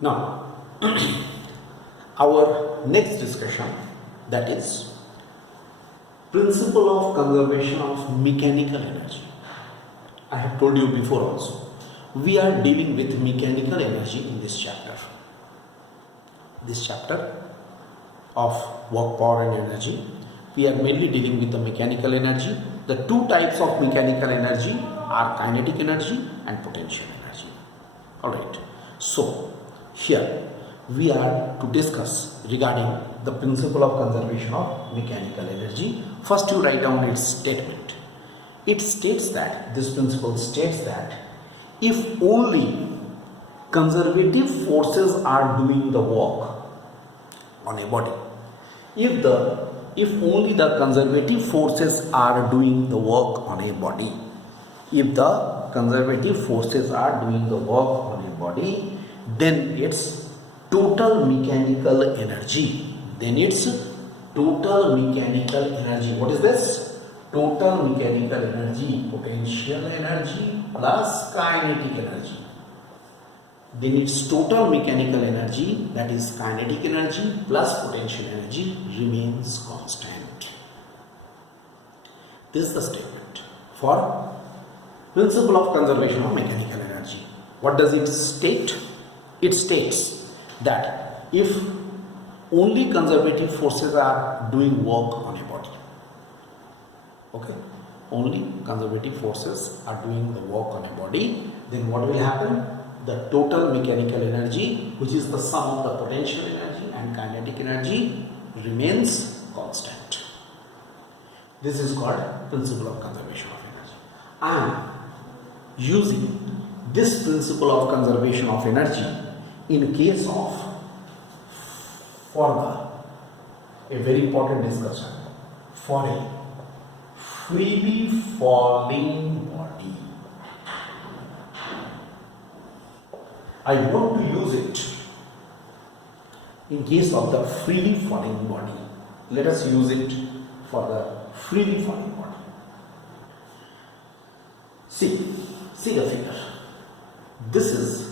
Now, our next discussion, that is principle of conservation of mechanical energy. I have told you before also, we are dealing with mechanical energy in this chapter. This chapter of work, power and energy, we are mainly dealing with the mechanical energy. The two types of mechanical energy are kinetic energy and potential energy. Alright, so here we are to discuss regarding the principle of conservation of mechanical energy. First you write down its statement. It states that, this principle states that if only conservative forces are doing the work on a body, if only the conservative forces are doing the work on a body, if the conservative forces are doing the work on a body, then its total mechanical energy, what is this? Total mechanical energy, potential energy plus kinetic energy. Then its total mechanical energy, that is kinetic energy plus potential energy, remains constant. This is the statement for principle of conservation of mechanical energy. What does it state? It states that if only conservative forces are doing work on a body, okay, only conservative forces are doing the work on a body, then what will happen? The total mechanical energy, which is the sum of the potential energy and kinetic energy, remains constant. This is called principle of conservation of energy. I am using this principle of conservation of energy in case of a very important discussion for a freely falling body. I want to use it in case of the freely falling body. Let us use it for the freely falling body. See the figure. This is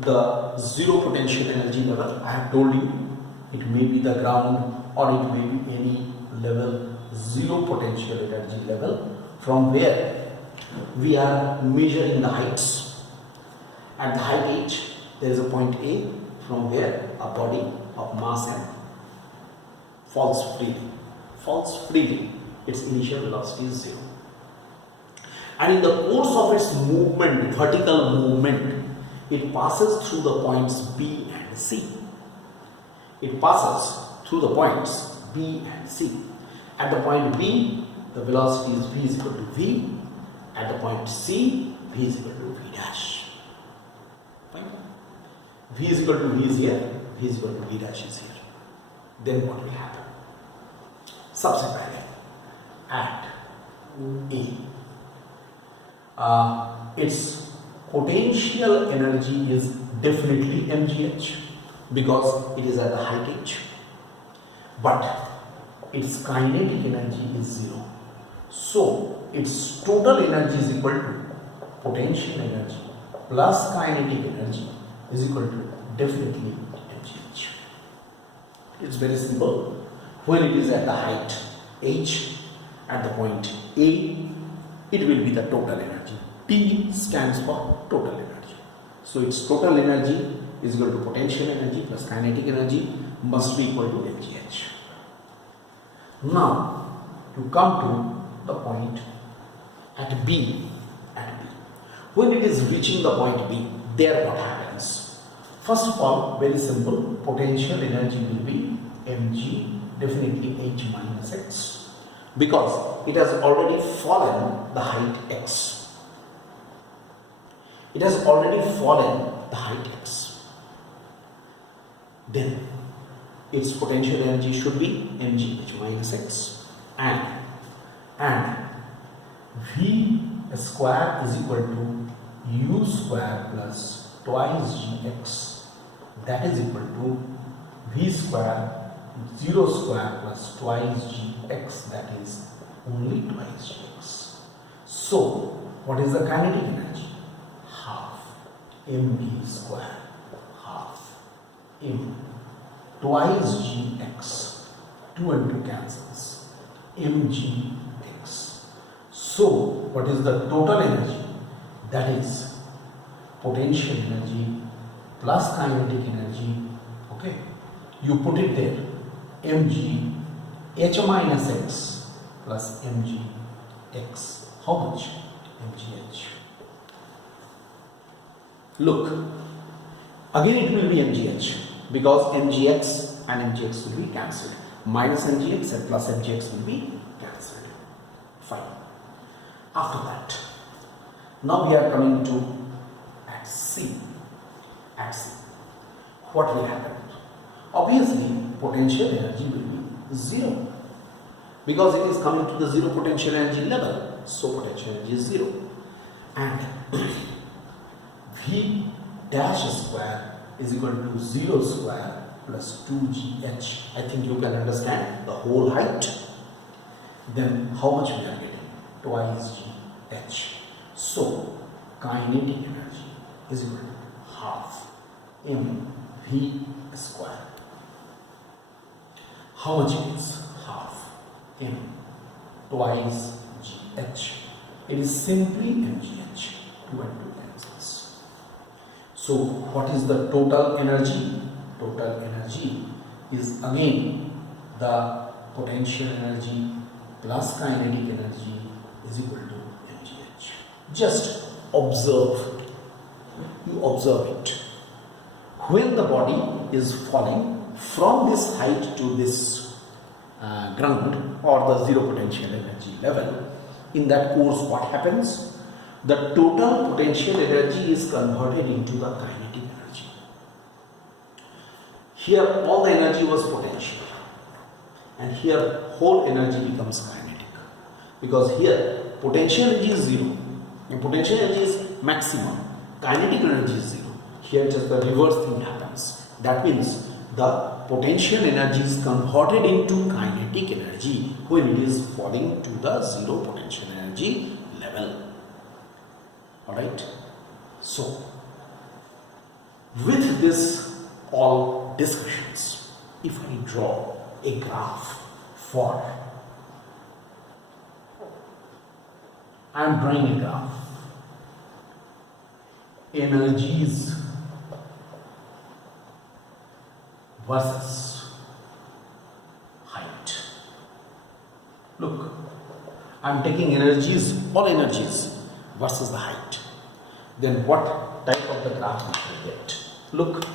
the zero potential energy level. I have told you it may be the ground or it may be any level, zero potential energy level, from where we are measuring the heights. At the height H, there is a point A from where a body of mass M falls freely. Its initial velocity is 0. And in the course of its movement, vertical movement, it passes through the points B and C. It passes through the points B and C. At the point B, the velocity is V is equal to V. At the point C, V is equal to V dash. Fine. V is equal to V is here, V is equal to V dash is here. Then what will happen? Subsequently, at A, its potential energy is definitely mgh because it is at the height h, but its kinetic energy is 0. So its total energy is equal to potential energy plus kinetic energy is equal to definitely mgh. It's very simple. When it is at the height h, at the point A, it will be the total energy. T stands for total energy. So its total energy is equal to potential energy plus kinetic energy must be equal to mgh. Now, to come to the point at B, when it is reaching the point B, there what happens? First of all, very simple, potential energy will be mg, definitely h minus x, because it has already fallen the height x. It has already fallen the height x. Then its potential energy should be mg h minus x, and v square is equal to u square plus twice gx, that is equal to v square 0 square plus twice gx, that is only twice gx. So what is the kinetic energy? Half mv square, half. m twice gx, 2 and 2 cancels, mgx. So what is the total energy? That is potential energy plus kinetic energy. Okay, you put it there, mg h minus x plus mg x. How much? mgh. Look, again it will be mgh because mgx and mgx will be cancelled. Minus mgx and plus mgx will be cancelled. Fine. After that, now we are coming to at C. At C, what will happen? Obviously, potential energy will be 0 because it is coming to the 0 potential energy level. So potential energy is 0, and V dash square is equal to 0 square plus 2gh. I think you can understand the whole height. Then how much we are getting? Twice gh. So kinetic energy is equal to half mv square. How much it is? Half m twice gh. It is simply mgh. 2 and 2 cancels. So what is the total energy? Total energy is again the potential energy plus kinetic energy is equal to mgh. Just observe. You observe it. When the body is falling from this height to this ground or the 0 potential energy level, in that course what happens? The total potential energy is converted into the kinetic energy. Here all the energy was potential, and here whole energy becomes kinetic, because here potential energy is 0 and potential energy is maximum, kinetic energy is 0. Here just the reverse thing happens. That means the potential energy is converted into kinetic energy when it is falling to the 0 potential energy level. Alright, so with this all discussions, if I draw a graph for, I am drawing a graph, energies versus height. Look, I am taking energies, all energies versus the height. Then what type of the graph we will get? Look,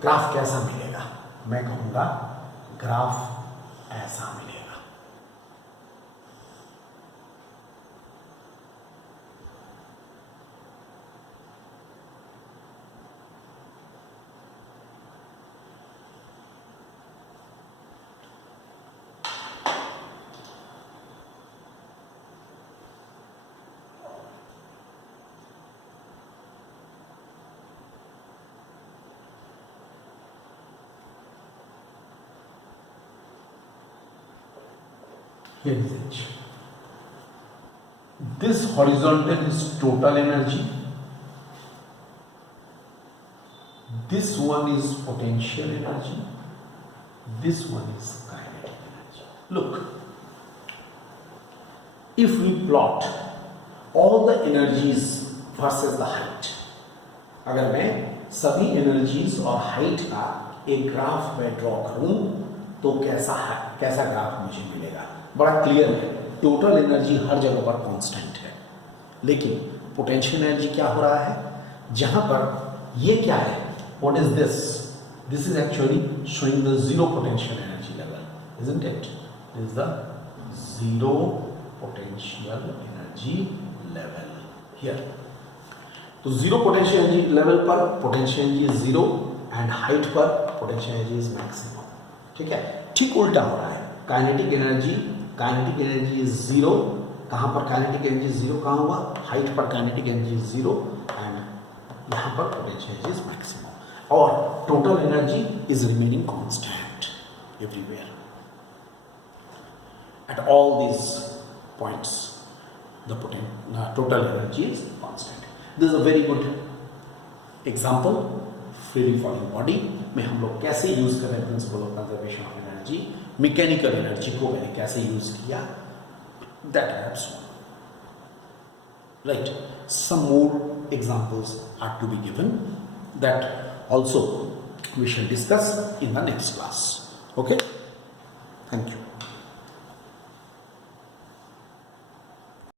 graph कैसा मिलेगा? मैं कहूँगा graph ऐसा मिलेगा. Here is H. This horizontal is total energy. This one is potential energy. This one is kinetic energy. Look, if we plot all the energies versus the height, अगर मैं सभी energies और height का एक graph में draw करूं तो कैसा ग्राफ मुझे मिलेगा? बड़ा क्लियर है. टोटल एनर्जी हर जगह पर कांस्टेंट है, लेकिन पोटेंशियल एनर्जी क्या हो रहा है? जहां पर ये क्या है? What is this? This is actually showing the zero potential energy level, isn't it? This is the zero potential energy level here. तो जीरो पोटेंशियल एनर्जी लेवल पर potential energy zero and height पर potential energy is maximum. ठीक है, ठीक उल्टा हो रहा है. Kinetic energy is zero. कहाँ पर काइनेटिक एनर्जी जीरो कहाँ हुआ? हाइट पर काइनेटिक एनर्जी जीरो एंड यहाँ पर पोटेंशियल एनर्जी इज मैक्सिमम. और total energy is remaining constant everywhere. At all these points, the total energy is constant. This is a very good example free falling body में हम लोग कैसे use कर रहे हैं principle of conservation of energy, mechanical energy को मैंने कैसे यूज किया, that I have shown. Right, some more examples are to be given, that also we shall discuss in the next class. Okay, thank you.